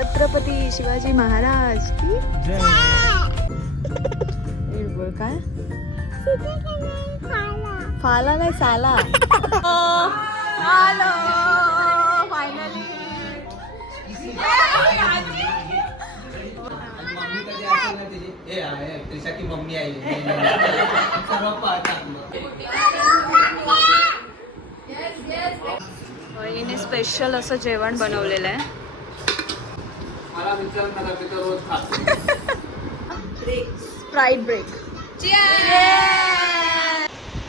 छत्रपती शिवाजी महाराज की बोल काय फाला नाही साला. हॅलो फायनली मम्मी आई हिने स्पेशल असं जेवण बनवलेलं आहे. मला विचार नका मी तर रोज खातो. Sprite break.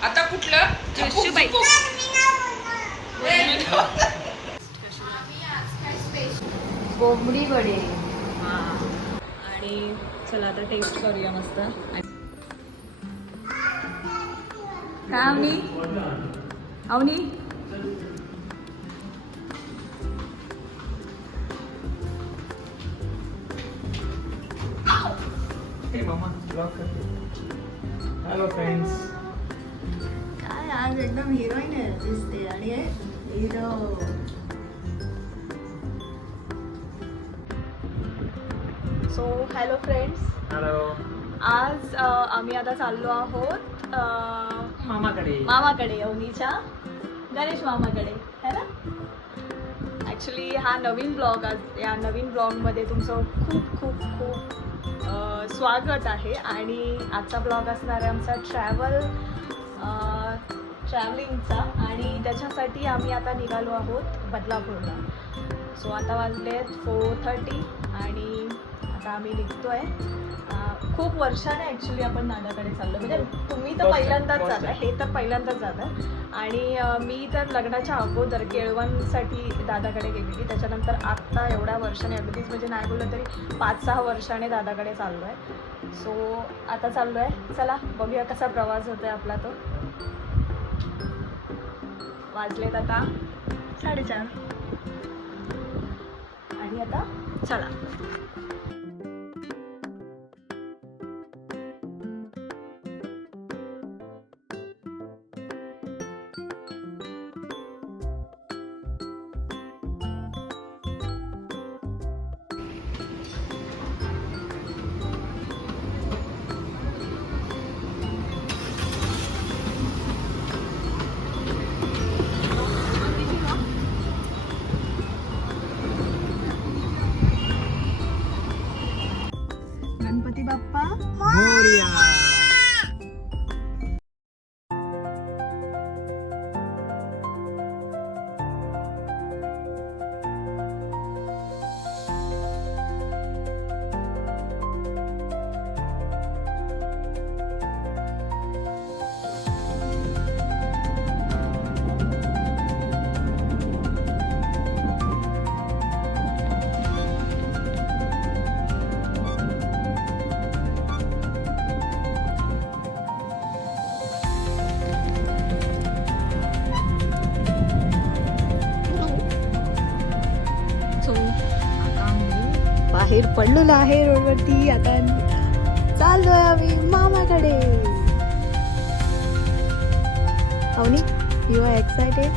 आता कुठलं टिश्यूबाई. कोंबडी वडे. आणि चला आता टेस्ट करूया मस्त. काय अवनी हॅलो फ्रेंड्स. काय आज एकदम हिरोईन दिसते. आणि hero so hello friends. Hello. आज आम्ही आता चाललो आहोत मामाकडे अवनीच्या गणेश मामाकडे है ना. ॲक्च्युली हा नवीन ब्लॉग. आज या नवीन ब्लॉगमध्ये तुमचं खूप खूप खूप स्वागत आहे. आणि आजचा ब्लॉग असणार आहे आमचा ट्रॅव्हलिंगचा. आणि त्याच्यासाठी आम्ही आता निघालो आहोत बदलापूरला. सो आता वाजले आहेत 4:30 आणि आता आम्ही निघतो आहे. खूप वर्षाने ॲक्च्युली आपण दादाकडे चाललो. म्हणजे तुम्ही तर पहिल्यांदाच जाता, हे तर पहिल्यांदाच जातं. आणि मी तर लग्नाच्या अगोदर केळवणसाठी दादाकडे गेलेली. त्याच्यानंतर आत्ता एवढ्या वर्षाने अगदीच म्हणजे नाही बोललं तरी 5-6 वर्षाने दादाकडे चाललो आहे. सो आता चाललो आहे. चला बघूया कसा प्रवास होतो आहे आपला तो. वाजलेत आता 4:30 आणि आता चला. गणपती बाप्पा मोरया. बाहेर पडलेलो आहे रोडवरती. आता चाललोय आम्ही मामाकडे. Avani you are excited.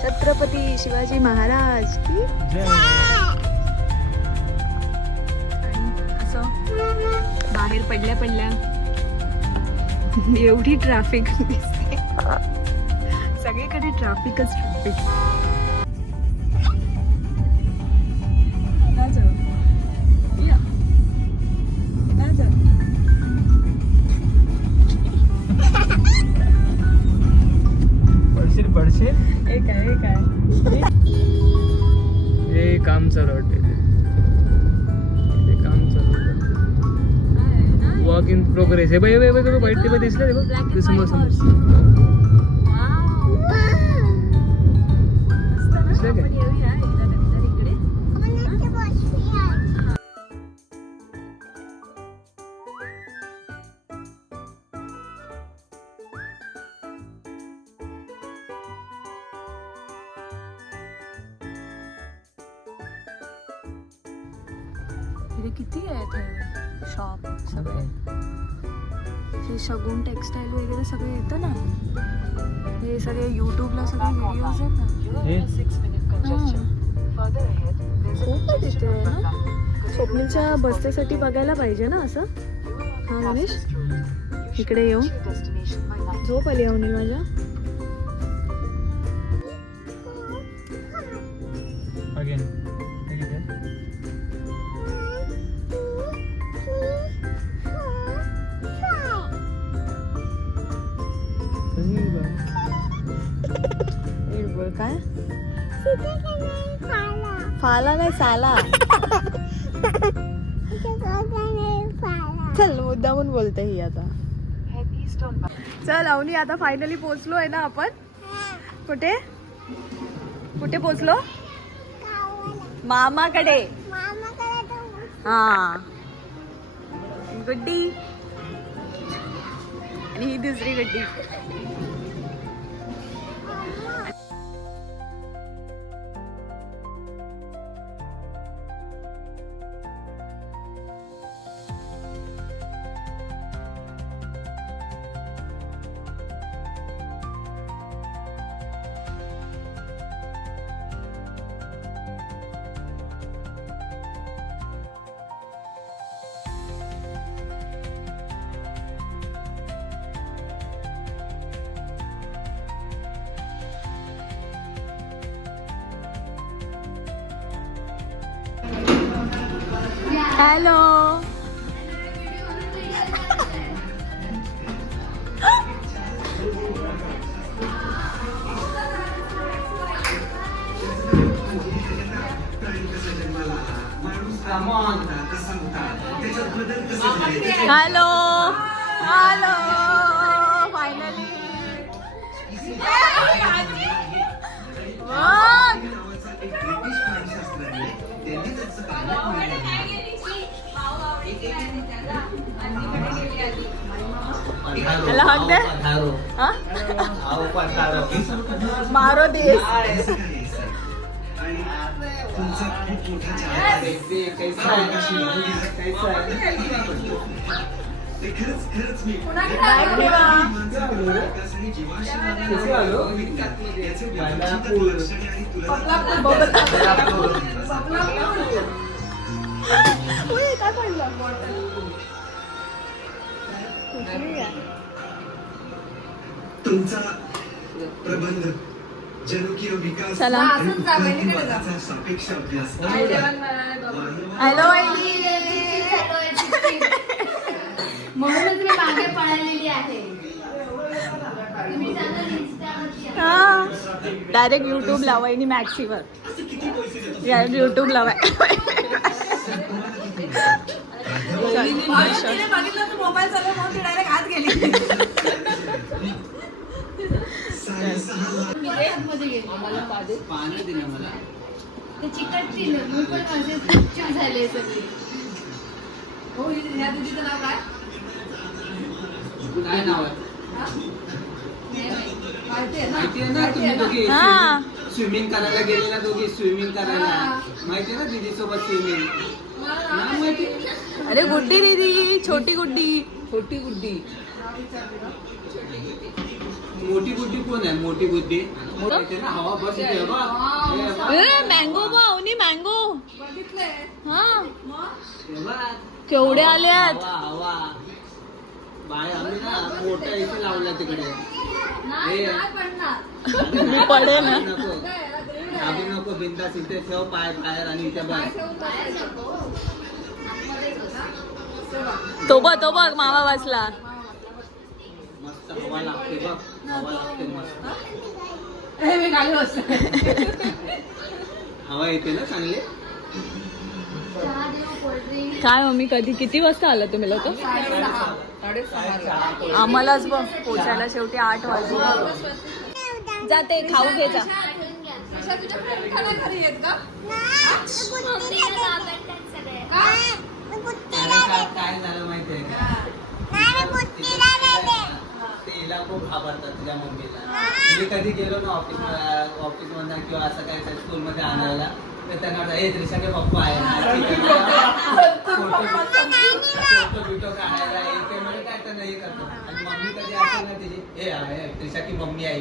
Chhatrapati Shivaji Maharaj की असं बाहेर पडल्या एवढी ट्रॅफिक दिसते. सगळीकडे ट्रॅफिकच ट्रॅफिक. पडशील. हे काम चालू वाटते. काम चालू. Walk in progress. हे बाई वाईट ते दिसलं ते समोर दिसलं काय. इथे किती आहेत हे शॉप सगळे. हे शगुन टेक्सटाईल वगैरे सगळे येतं ना. हे सगळे यूट्यूबला सगळे व्हिडिओज आहेत ना. खूप आहे तिथे ना. स्वप्नीलच्या बर्थडेसाठी बघायला पाहिजे ना असं. हा गणेश इकडे येऊ. झोप आली आवनी माझ्या. काय फाला नाही साला. चल मुद्दामून बोलते ही आता. चल अवनी आता फायनली पोहोचलो आहे ना आपण. कुठे कुठे पोहोचलो. मामाकडे. हा गुड्डी आणि ही दुसरी गुड्डी. हॅलो. Hello hello finally. मारो देश. काय पडलं. तुमचा प्रबंध जनुकीय विकास चला. आणि उत्क्रांतीवादाचा सापेक्ष अभ्यास. हॅलो म्हणूनच मी मागे पळालेली आहे. तुम्ही जाणार Instaवरती. हा डायरेक्ट युट्यूब लावायनी मॅक्सीवर. युट्यूब लावाय. बघितलं तू मोबाईल चालू म्हणून ती डायरेक्ट आत गेली. मी आतमध्ये गेले. पाणी दिलं मला. ते चिकटतील. मी पण माझे चूक झाले सगळे. हो ह्या तुझीचं नाव काय. काय नाव आहे. माहिती आहे ना. माहिती आहे ना तुम्ही दोघी हा. स्विमिंग करायला गेले ना दोघी. स्विमिंग करायला माहिती आहे ना दीदी सोबत स्विमिंग. नाव माहिती. अरे गुड्डी दीदी. छोटी गुड्डी. छोटी गुड्डी. मोठी गुड्डी कोण आहे. मोठी गुड्डी माहिती आहे ना. हवा बस इथे बघ. मँगो बा अवनी मँगो. बघितलंय. हा हे बघ. केवढे आल्यात. हवा हवा बाय आम्ही ना मोठा इथे लावला तिकडे. नाही नाही पडणार. मी पडेल ना. नको दाबू नको. बिंदास इथे ठेव पाय बाहेर आणि इथे बस. तो बघ मामा बसला. मस्त हवा लागते बघ. हवा लागते मस्त. हे मी खाली बसते. हवा येते ना चांगली. चहा देऊ कोल्ड्रिंक. काय मम्मी कधी किती वाजता आला तुम्ही लोक. 6:30. आम्हालाच बघ पोचायला शेवटी 8 वाजले. जाते खाऊ घे जा. अशा तुझ्या फ्रेंड खाना घरी येत का. काय झालं माहितीये का. तिला खूप घाबरतात तुझ्या मम्मीला. मी कधी गेलो ना ऑफिस मधून किंवा असं काय स्कूल मध्ये आणायला त्यांना वाटलं, "ए, त्रिशाचे पप्पा आहे फोटो बिटो काढायला हे ते म्हणजे काय त्यांना हे करतो आणि मम्मी कधी असेल ना तिची त्रिशा की मम्मी आहे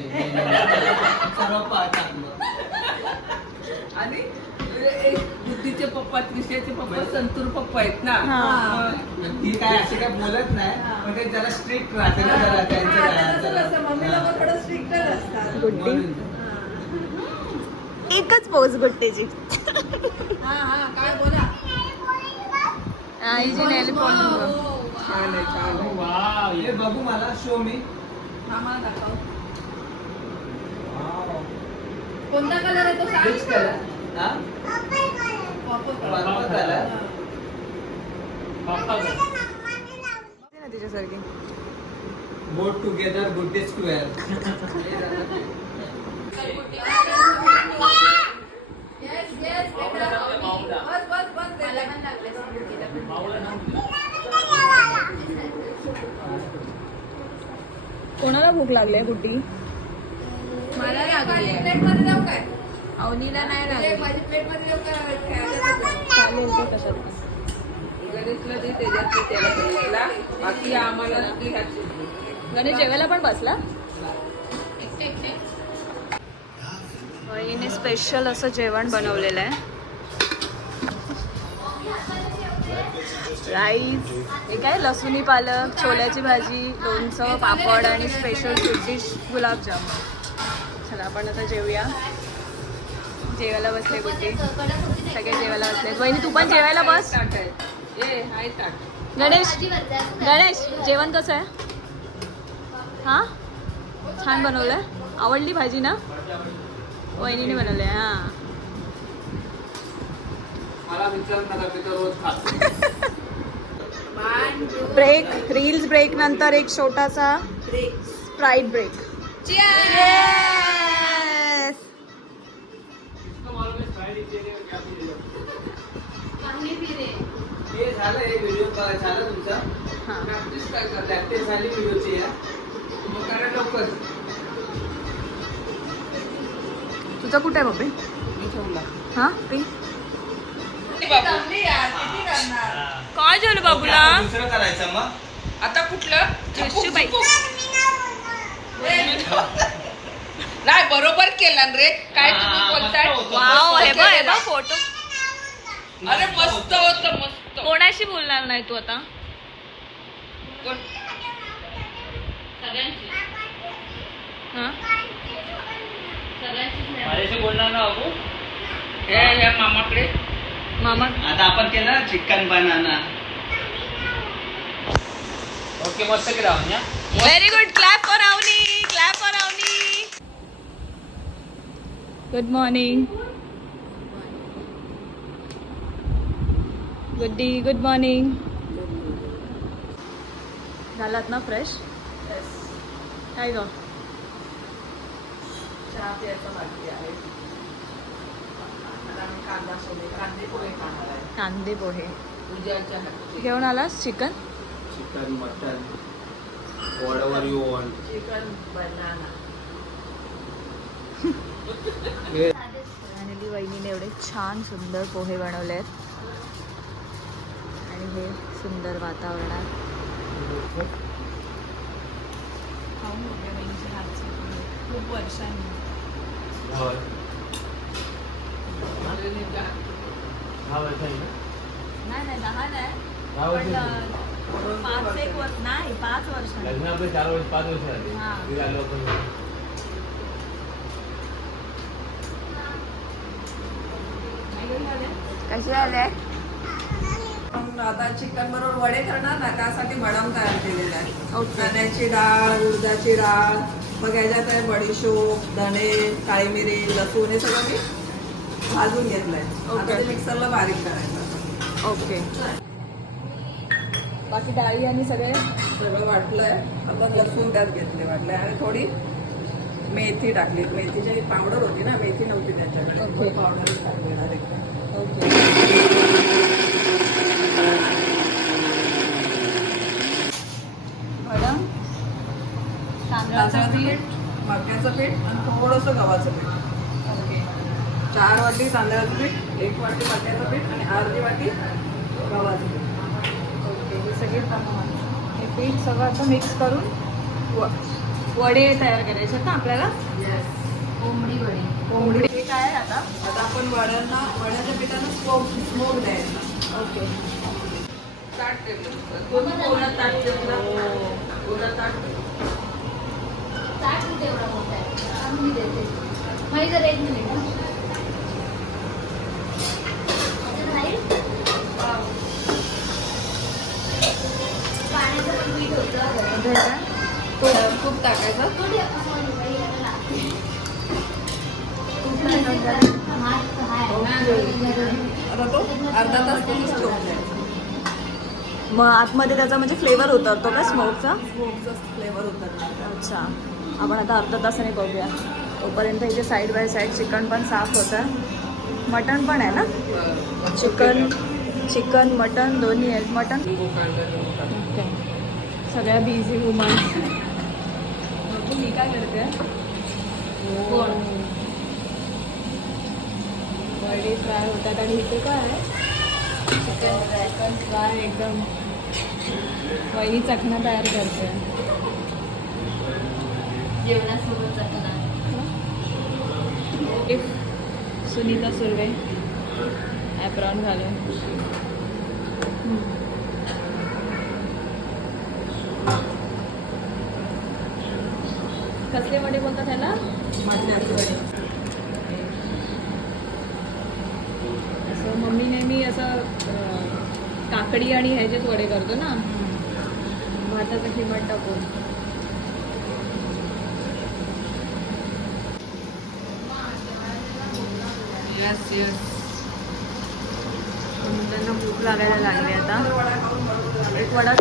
सर्व टाकलं आणि बुद्धीचे पप्पा त्रिशाचे पप्पा संतूर पप्पा आहेत ना हा. ती काय अशी काय बोलत नाही पण ते जरा स्ट्रिक्ट राहते ना जरा त्यांचं मम्मी लोक थोडं स्ट्रिक्टर असतात. गुड्डी म्हणून. एकच पोच गुड्डीची हा हा काय बोला आईची नेल छान आहे छान आहे हे बघू मला शो मी आम्हाला दाखव कोणता कलर आहे तो सांग Which color? हा? Purple color. Purple color. तिच्यासारखी Both together, good day square. Yes, yes, बेटा. बस बस बस बेटा. कोणाला भूक लागली गुड्डी? मला लागली प्लेट मध्ये जाऊ काय अवनीला नाही माझी प्लेट मध्ये जाऊ काय खेळायला चालेल ते कशात पण. गणेशला दे त्याच्यात ते त्याला गणेशला बाकी आम्हाला ती ह्याची गणेश जेवायला पण बसला. वहिनीने स्पेशल असं जेवण बनवलेलं आहे. राईस, हे काय लसुणी पालक, छोल्याची भाजी, लोणचं, पापड आणि स्पेशल स्वीट डिश गुलाबजामुन. चला आपण आता जेवूया. जेवायला बसले गुड्डी, सगळे जेवायला बसले. वहिनी तू पण जेवायला बस. ताट आहे ए हाय ताट गणेश गणेश जेवण कसं आहे? हां छान बनवलंय. आवडली भाजी ना? वहिनीने बनवलंय. हां मला विचार नका मी तर रोज खातो. ब्रेक, रील्स ब्रेक नंतर एक छोटासा स्प्राईट ब्रेक. हे झालं हे व्हिडिओ झालं तुमचा हां प्रॅक्टिस काय करतात प्रॅक्टिस झाली व्हिडिओची या मग करा लवकर तुझं कुठे आहे बब्बे? मी ठेवला हां पी जमली यार किती करणार काय झालं बाबूला? दुसरं करायचं मग आता कुठलं येशूबाई. नाही बरोबर केला रे काय तुम्ही बोलताय वाव हे बघ हे बघ फोटो. अरे मस्त होतं मस्त कोणाशी बोलणार नाही तू आता? कोण हां माझ्याशी बोलणार ना बाबू हे या मामाकडे मामा आता आपण केलं ना चिकन बनाना ओके मस्त केला very good. Clap for Avani, clap for Avani. Good morning Guddi, good morning. झालात ना फ्रेश? काय ग? चहा प्यायचा बाकी आहे आता आम्ही कांदा सोडले कांदे पोहे खाणार आहे कांदे पोहे उद्याच्या हातची घेऊन आलास. Chicken chicken mutton whatever you want chicken बनाना फायनली वहिनीने एवढे छान सुंदर पोहे बनवले आहेत आणि हे सुंदर वातावरणात खाऊन बघूया वहिनीच्या हातचे पोहे. खूप वर्षांनी. नाही नाही 10 नाही पण 5-1 वर्ष नाही 5 वर्षांनी. लग्नामध्ये 4 वर्ष 5 वर्ष झाली हां. घरी आलो आपण कसे आले? पण आता चिकन बरोबर वडे करणार ना त्यासाठी भडंग तयार केलेला आहे. ओके. चण्याची डाळ, उडदाची डाळ, मग ह्याच्यात आहे बडीशोप, धणे, काळी मिरी, लसूण हे सगळं मी भाजून घेतलंय. आता ते मिक्सरला बारीक करायचं. ओके. बाकी डाळी आणि सगळे सगळं वाटलंय. आता लसूण त्यात घेतले वाटलंय आणि थोडी मेथी टाकली. मेथीची पावडर होती ना, मेथी नव्हती त्याच्याकडे. ओके. पावडर टाकली डायरेक्ट. ओके. भडंग, तांदळाचं पीठ, मक्याचं पीठ आणि थोडंसं गव्हाचं पीठ. ओके. 4 वाटी तांदळाचं पीठ, 1 वाटी वाट्याचं पीठ आणि अर्धी वाटी गव्हाचं पीठ. ओके, हे सगळे हे पीठ सगळं असं मिक्स करून वडे तयार करायचे ना आपल्याला. कोंबडी वडी. कोंबडी हे काय आहे आता? आता आपण वड्याच्या पिठानं स्मोक द्यायचा. ओके. ताट ठेवलं. कोणी कोणा ताट ठेवलं? कोणा ताट ताट कुठे एवढा मोठा आहे? आम्ही देते. माझी जर 1 मिनिट हं. आता राहील? पाण्याचं पण पीठ होतं. हे काय? तूप टाकायचं. थोडी sorry, बाई, आता लागते. तूप नाही टाकायचं. हात आहे ना, आता तो अर्धा तास तुम्हीच ठेवून द्यायचा. मग आतमध्ये त्याचा म्हणजे फ्लेवर उतरतो का स्मोकचा? स्मोकचा फ्लेवर उतरणार. अच्छा, आपण आता अर्धा तासाने बघूया. तोपर्यंत इथे साईड बाय साईड चिकन पण साफ होतं. मटण पण आहे ना? चिकन मटण दोन्ही आहेत. मटण ओके. सगळ्या बिझी वुमन. मी काय करते? वडे फ्राय होतात आणि इथे काय आहे? चिकन फ्राय एकदम. वहिनी चकना तयार करते. जेवणासोबत चटणा. सुनीता सुर्वे ॲप्रॉन घालून. कसले वडे बोलतात त्याला? मटण्याचे वडे. असं मम्मी नेहमी असं काकडी आणि ह्याचेच वडे करतो ना, भाताचं खिमट टाकून. Yes yes. त्यांना भूक लागायला लागली आता. वडा खाऊन बघू. एक वडा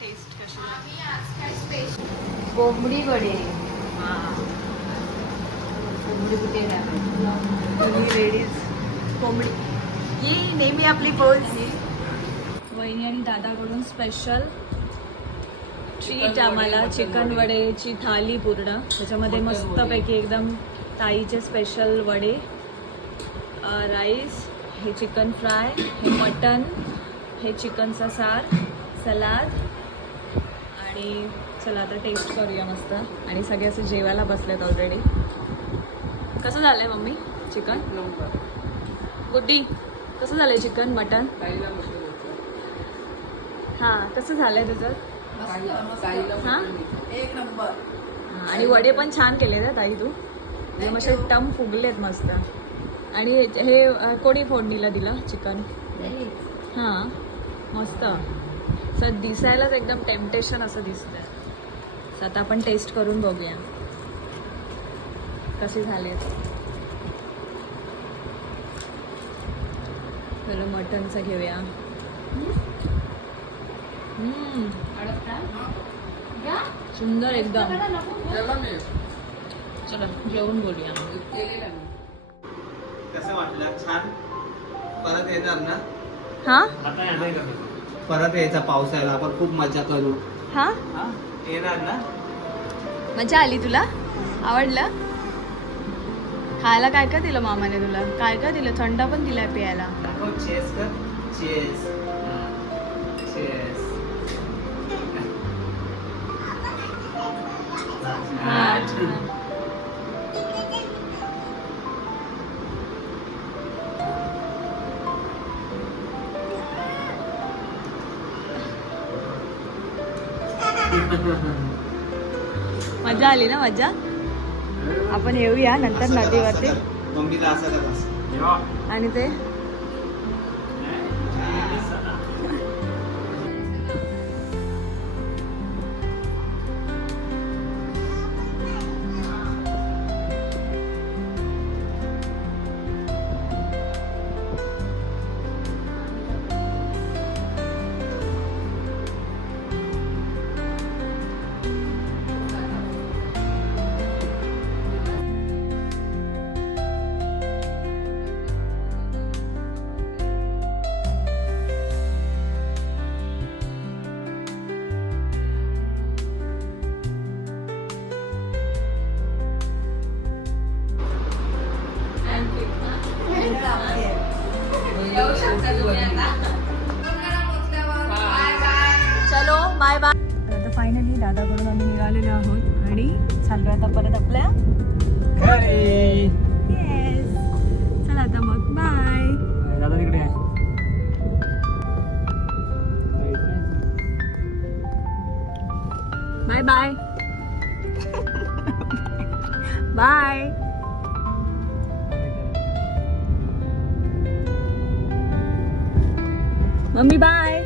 टेस्ट कशी? कोंबडी वडे. कोंबडी कुठे राहते? लेडीज कोंबडी ही नेहमी आपली पोच. वहिनी आणि दादाकडून स्पेशल ट्रीट आम्हाला. चिकन वडेची थाली पूर्ण. त्याच्यामध्ये मस्तपैकी एकदम ताईचे स्पेशल वडे, राईस, हे चिकन फ्राय, हे मटन, हे चिकनचा सार, सलाद. आणि चला आता टेस्ट करूया मस्त. आणि सगळे असे जेवायला बसलेत ऑलरेडी. कसं झालं आहे मम्मी चिकन? गुड्डी कसं झालं आहे चिकन मटन? ताईला मटण होतं. हां, कसं झालं आहे तुझं? ताईला हां? मटण होतं. 1 नंबर. हां, आणि वडे पण छान केले ना ताई तू. म्हणजे मस्त टम फुगलेत मस्त. आणि हे कोणी फोडणीला दिलं चिकन? हां, मस्त. असं दिसायलाच एकदम टेम्पटेशन असं दिसतंय. तर आता आपण टेस्ट करून बघूया कसे झालेत. पहिलं मटनचं घेऊया. सुंदर एकदम. जेवला मी. चला जेवून बोलूया. केलेला मी. कसं वाटलं? छान. परत येणार ना? हां परत यायचा पावसाळ्याला आपण खूप मजा करू. हां, हा येणार ना? मजा आली तुला? आवडलं? खायला काय काय दिलं मामाने तुला? काय काय दिलं? थंड पण दिलाय प्यायला. दाखव. चेस कर. चेस. चेस. मजा आली ना? मजा. आपण येऊया नंतर नदीवरती. मम्मीला असं कर असं. आणि ते चलो बाय बाय. आता फायनली दादाकडून आम्ही निघालेलो आहोत आणि चाललो आता परत आपल्या येस. चला आता मग बाय. दादा तिकडे आहे. Bye bye. Bye. Mummy bye.